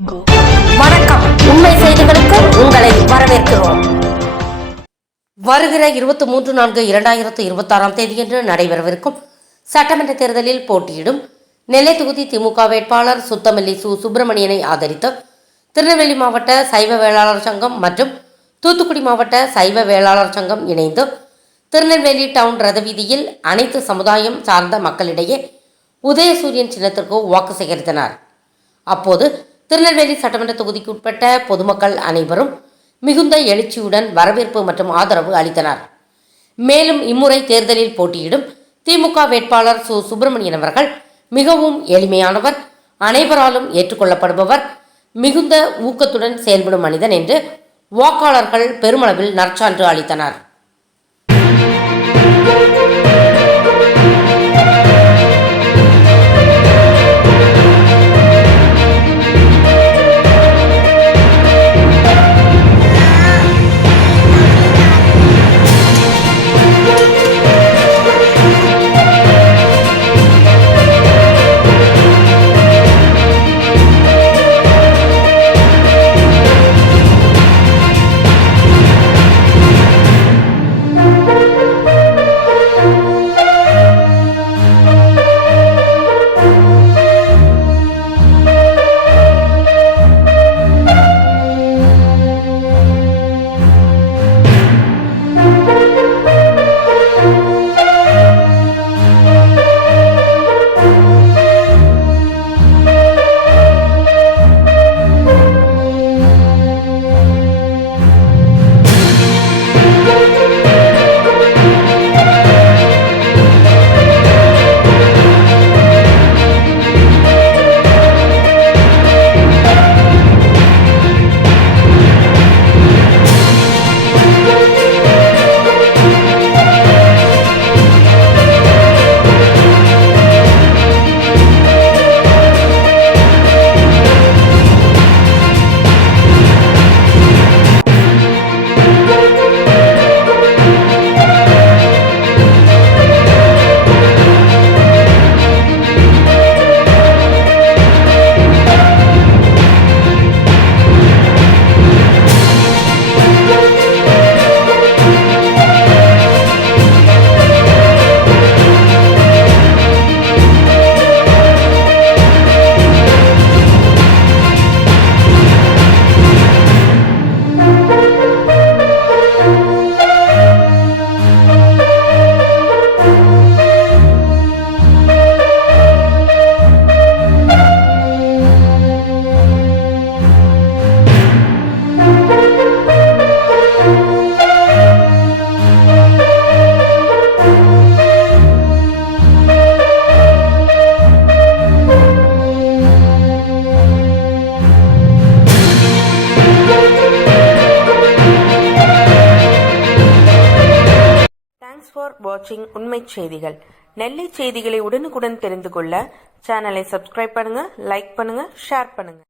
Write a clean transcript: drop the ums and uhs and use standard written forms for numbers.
வணக்கம். உண்மை செய்திகளுக்கு உங்களை வரவேற்கிறோம். வருகிற 23/4/2026 தேதியன்று நடைபெறவிருக்கும் சட்டமன்ற தேர்தலில் போட்டியிடும் நெல்லை தொகுதி திமுக வேட்பாளர் சுத்தமல்லி சுப்பிரமணியனை ஆதரித்து திருநெல்வேலி மாவட்ட சைவ வேளாளர் சங்கம் மற்றும் தூத்துக்குடி மாவட்ட சைவ வேளாளர் சங்கம் இணைந்து திருநெல்வேலி டவுன் ரதவீதியில் அனைத்து சமுதாயம் சார்ந்த மக்களிடையே உதயசூரியன் சின்னத்திற்கு வாக்கு சேகரித்தனர். அப்போது திருநெல்வேலி சட்டமன்ற தொகுதிக்கு உட்பட்ட பொதுமக்கள் அனைவரும் மிகுந்த எழுச்சியுடன் வரவேற்பு மற்றும் ஆதரவு அளித்தனர். மேலும் இம்முறை தேர்தலில் போட்டியிடும் திமுக வேட்பாளர் சுப்பிரமணியன் அவர்கள் மிகவும் எளிமையானவர், அனைவராலும் ஏற்றுக்கொள்ளப்படுபவர், மிகுந்த ஊக்கத்துடன் செயல்படும் மனிதன் என்று வாக்காளர்கள் பெருமளவில் நற்சான்று அளித்தனர். ஃபார் வாட்சிங் உண்மை செய்திகள். நெல்லை செய்திகளை உடனுக்குடன் தெரிந்து கொள்ள சேனலை சப்ஸ்கிரைப் பண்ணுங்க, லைக் பண்ணுங்க, ஷேர் பண்ணுங்க.